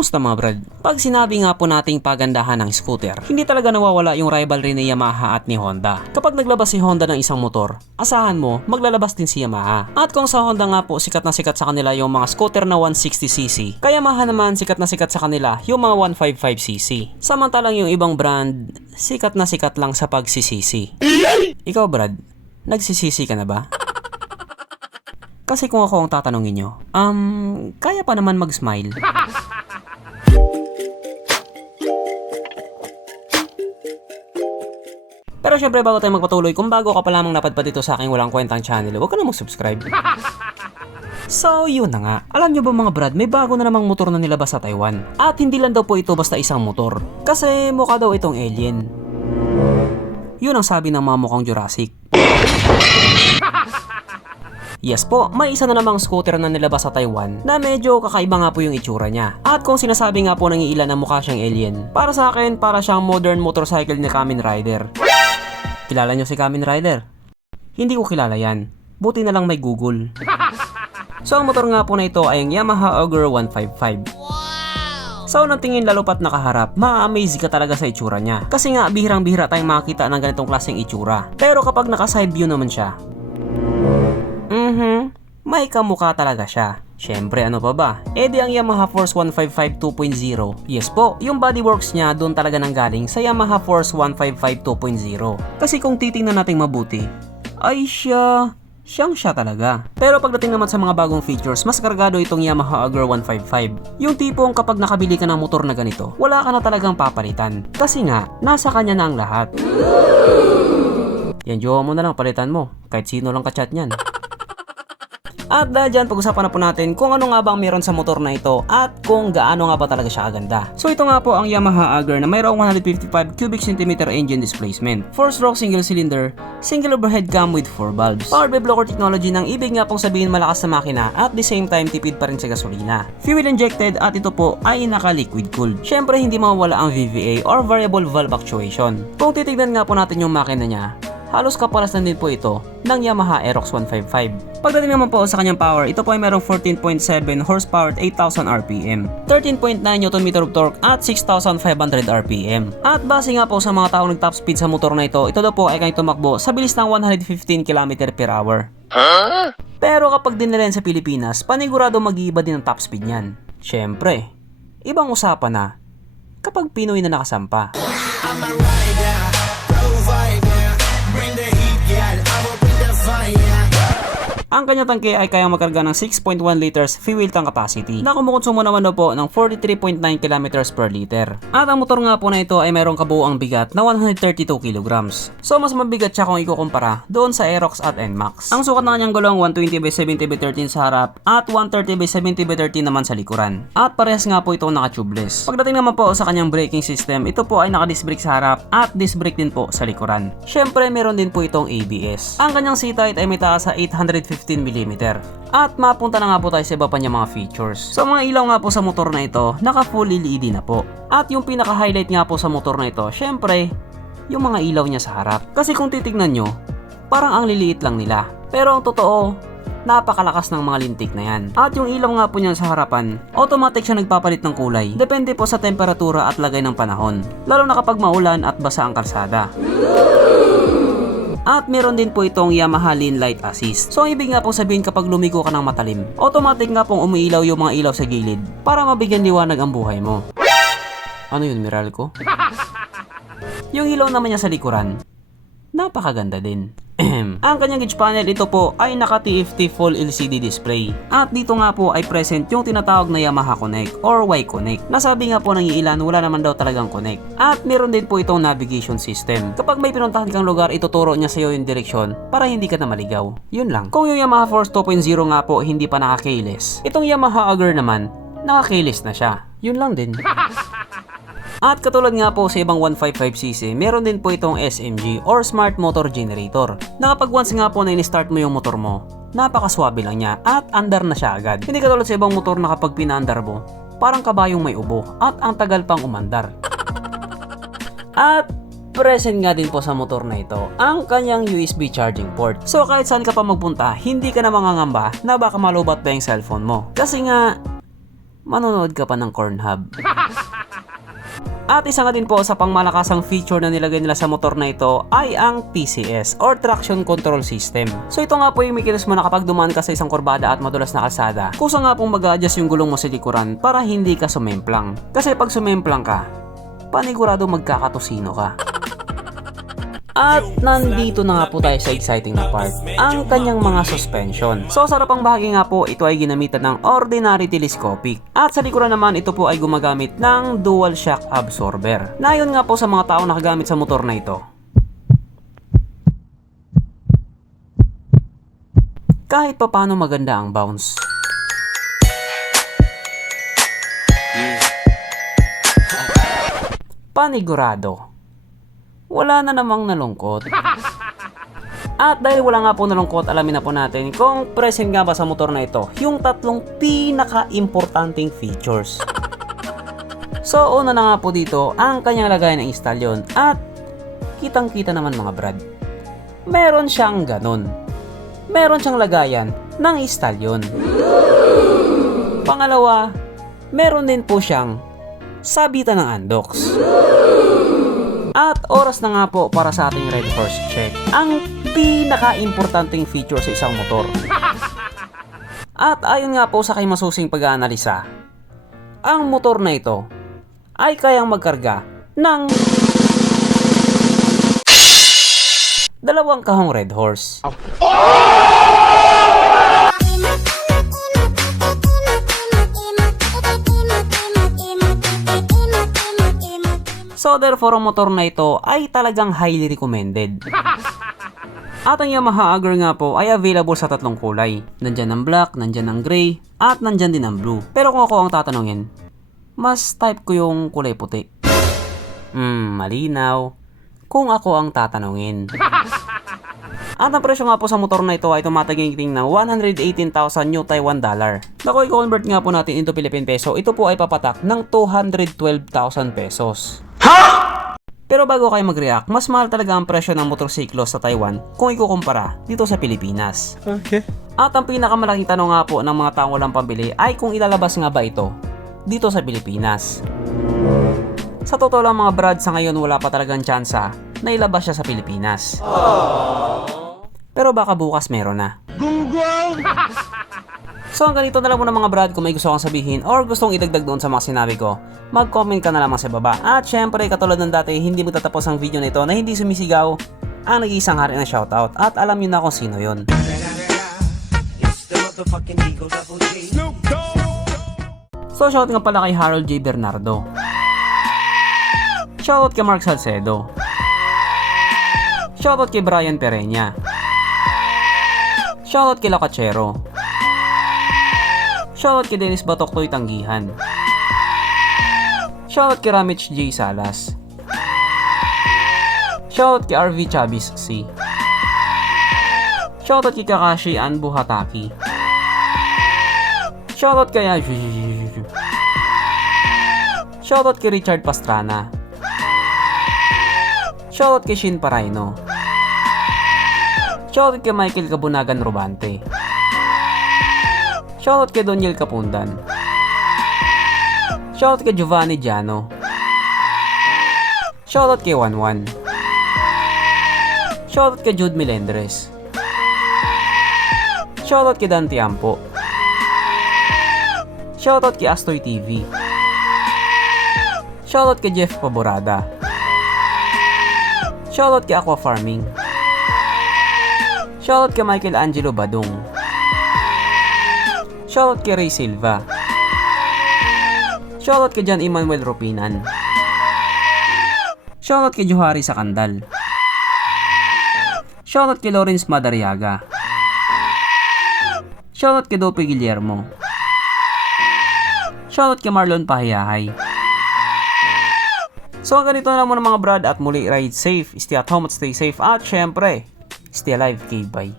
Kamusta mga brad? Pag sinabi nga po nating pagandahan ng scooter, hindi talaga nawawala yung rivalry ni Yamaha at ni Honda. Kapag naglabas si Honda ng isang motor, asahan mo maglalabas din si Yamaha. At kung sa Honda nga po sikat na sikat sa kanila yung mga scooter na 160cc, kaya Yamaha naman sikat na sikat sa kanila yung mga 155cc. Samantalang yung ibang brand, sikat na sikat lang sa pagsisisi. Ikaw brad, nagsisisi ka na ba? Kasi kung ako ang tatanungin nyo, kaya pa naman mag-smile. Pero syempre bago tayo magpatuloy, kung bago ka pa lamang napadpad dito sa aking walang kwentang channel, huwag ka na mag-subscribe. So yun na nga, alam nyo ba mga brad, may bago na namang motor na nilabas sa Taiwan. At hindi lang daw po ito basta isang motor, kasi mukha daw itong alien. Yun ang sabi ng mga mukhang Jurassic. Yes po, may isa na namang scooter na nilabas sa Taiwan na medyo kakaiba nga po yung itsura niya. At kung sinasabi nga po ng ilan na mukha siyang alien, para sa akin, para siyang modern motorcycle ni Kamen Rider. Kilala nyo si Kamen Rider? Hindi ko kilala yan. Buti na lang may Google. So ang motor nga po na ito ay ang Yamaha Ogre 155. Sa unang tingin lalo pat nakaharap, ma-amaze ka talaga sa itsura niya. Kasi nga bihirang-bihira tayong makakita ng ganitong klaseng itsura. Pero kapag naka-side view naman siya, may kamukha talaga siya. Syempre ano pa ba? Eh di ang Yamaha Force 155 2.0. Yes po, yung bodyworks niya doon talaga nanggaling sa Yamaha Force 155 2.0. Kasi kung titingnan natin mabuti, ay siyang siya talaga. Pero pagdating naman sa mga bagong features, mas kargado itong Yamaha Ogre 155. Yung tipong kapag nakabili ka ng motor na ganito, wala ka na talagang papalitan. Kasi nga, nasa kanya na ang lahat. Yan, jowa mo na lang, palitan mo. Kahit sino lang ka-chat niyan. At dahil dyan, pag-usapan na po natin kung ano nga ba ang meron sa motor na ito at kung gaano nga ba talaga siya kaganda. So ito nga po ang Yamaha Ogre na mayroong 155 cubic centimeter engine displacement, 4-stroke single cylinder, single overhead cam with 4 valves. Powered by blower technology ng ibig nga pong sabihin malakas na makina at the same time tipid pa rin sa gasolina. Fuel injected at ito po ay naka-liquid cooled. Syempre hindi mawawala ang VVA or variable valve actuation. Kung titignan nga po natin yung makina niya, halos kaparas na din po ito ng Yamaha Aerox 155. Pagdating naman po sa kanyang power, ito po ay merong 14.7 horsepower at 8,000 RPM, 13.9 Nm of torque at 6,500 RPM. At base nga po sa mga taong nag-top speed sa motor na ito daw po ay kanyang tumakbo sa bilis ng 115 km/h. Pero kapag dinala sa Pilipinas, panigurado mag-iiba din ang top speed niyan. Syempre, ibang usapan na kapag Pinoy na nakasampa. Ang kanyang tangke ay kayang makarga ng 6.1 liters fuel tank capacity na kumukonsumo naman daw po ng 43.9 km/liter. At ang motor nga po na ito ay mayroong kabuuang bigat na 132 kg. So mas mabigat siya kung ikukumpara doon sa Aerox at NMAX. Ang sukat ng kanyang gulong 120/70/13 sa harap at 130/70/13 naman sa likuran. At parehas nga po itong naka-tubeless. Pagdating naman po sa kanyang braking system, ito po ay naka-disc brake sa harap at disc brake din po sa likuran. Syempre meron din po itong ABS. Ang kanyang seat height ay may taas sa 815 mm. At mapunta na nga po tayo sa iba pa niya mga features. So mga ilaw nga po sa motor na ito, naka full LED na po. At yung pinaka-highlight nga po sa motor na ito, syempre, yung mga ilaw niya sa harap. Kasi kung titignan nyo, parang ang liliit lang nila. Pero ang totoo, napakalakas ng mga lintik na yan. At yung ilaw nga po niyan sa harapan, automatic siya nagpapalit ng kulay. Depende po sa temperatura at lagay ng panahon. Lalo na kapag maulan at basa ang kalsada. At meron din po itong Yamaha Lean Light Assist. So ibig nga pong sabihin kapag lumigo ka ng matalim, automatic nga pong umiilaw yung mga ilaw sa gilid para mabigyan liwanag ang buhay mo. Ano yun, Meralco? Yung ilaw naman niya sa likuran, napakaganda din. Ang kanyang gauge panel, ito po ay naka TFT full LCD display. At dito nga po ay present yung tinatawag na Yamaha Connect or Y-Connect. Nasabi nga po ng ilan, wala naman daw talagang connect. At meron din po itong navigation system. Kapag may pinuntahan kang lugar, ituturo niya sa iyo yung direksyon para hindi ka na maligaw. Yun lang. Kung yung Yamaha Force 2.0 nga po hindi pa naka-keyless, itong Yamaha Ogre naman, naka-keyless na siya. Yun lang din. At katulad nga po sa ibang 155cc, meron din po itong SMG or Smart Motor Generator na kapag once nga po na in-start mo yung motor mo, napakaswabe lang niya at andar na siya agad. Hindi katulad sa ibang motor na kapag pinaandar mo, parang kabayong may ubo at ang tagal pang umandar. At present nga din po sa motor na ito ang kanyang USB charging port. So kahit saan ka pa magpunta, hindi ka na mangangamba na baka malubat pa yung cellphone mo. Kasi nga, manonood ka pa ng Cornhub. At isa nga din po sa pangmalakasang feature na nilagay nila sa motor na ito ay ang TCS or Traction Control System. So ito nga po yung mikilos mo na kapag dumaan ka sa isang kurbada at madulas na kalsada, kusa nga pong mag-a-adjust yung gulong mo sa likuran para hindi ka sumemplang. Kasi pag sumemplang ka, panigurado magkakatusino ka. At nandito na nga po tayo sa exciting na part, ang kanyang mga suspension. So sa harapang bahagi nga po, ito ay ginamitan ng ordinary telescopic. At sa likuran naman, ito po ay gumagamit ng dual shock absorber. Na yun nga po sa mga tao nakagamit sa motor na ito, kahit pa paano maganda ang bounce. Panigurado, wala na namang nalungkot. At dahil wala nga po nalungkot, alamin na po natin kung present nga ba sa motor na ito yung tatlong pinaka-importanting features. So una na nga po dito ang kanyang lagayan ng instalyon. At kitang kita naman mga brad, meron siyang ganon. Meron siyang lagayan ng instalyon. Pangalawa, meron din po siyang sabitan ng undox. At oras na nga po para sa ating Red Horse check, ang pinaka-importanting feature sa isang motor. At ayon nga po sa kay masusing pag-aanalisa, ang motor na ito ay kayang magkarga ng 2 kahong Red Horse. So therefore, ang motor na ito ay talagang highly recommended. At ang Yamaha Agger nga po ay available sa tatlong kulay. Nandyan ang black, nandyan ang gray, at nandyan din ang blue. Pero kung ako ang tatanungin, mas type ko yung kulay puti. Malinaw. Kung ako ang tatanungin. At ang presyo nga po sa motor na ito ay tumataginting ng 118,000 New Taiwan dollar. Naku, i-convert nga po natin into Philippine peso, ito po ay papatak ng 212,000 pesos. Pero bago kayo mag-react, mas mahal talaga ang presyo ng motorsiklo sa Taiwan kung ikukumpara dito sa Pilipinas. Okay. At ang pinakamalaking tanong nga po ng mga taong walang pambili ay kung ilalabas nga ba ito dito sa Pilipinas. Sa totoo lang mga brad, sa ngayon wala pa talagang tsansa na ilabas siya sa Pilipinas. Pero baka bukas meron na. Gunggong! So hanggang dito na lang muna mga brad. Kung may gusto kang sabihin or gustong idagdag doon sa mga sinabi ko, mag-comment ka na lamang sa baba. At syempre, katulad ng dati, hindi magtatapos ang video na ito na hindi sumisigaw ang nag-iisang hari na shoutout. At alam niyo na kung sino yun. So shoutout nga pala kay Harold J. Bernardo. Shoutout kay Mark Salcedo. Shoutout kay Brian Pereña. Shoutout kay Lacachero. Shoutout kay Dennis Batoktoy Tanggihan. Shoutout kay Ramich J. Salas. Shoutout kay RV Chavez C. Shoutout kay Kakashi An Buhataki. Shoutout kay Shoutout kay Richard Pastrana. Shoutout kay Shin Paraino. Shoutout kay Michael Kabunagan Robante. Shoutout kay Doniel Kapundan. Shoutout kay Giovanni Giano. Shoutout kay Wanwan. Shoutout kay Jude Melendres. Shoutout kay Dan Tiampo. Shoutout kay Astoy TV. Shoutout kay Jeff Paborada. Shoutout kay Aqua Farming. Shoutout kay Michael Angelo Badong. Shoutout kay Ray Silva. Shoutout kay John Emmanuel Ropinan. Shoutout kay Johari Sakandal. Shoutout kay Lawrence Madariaga. Shoutout kay Dope Guillermo. Shoutout kay Marlon Pahiyahay. So hanggang dito na lang muna mga brad, at muli ride safe, stay at home at stay safe, at syempre, stay alive, bye.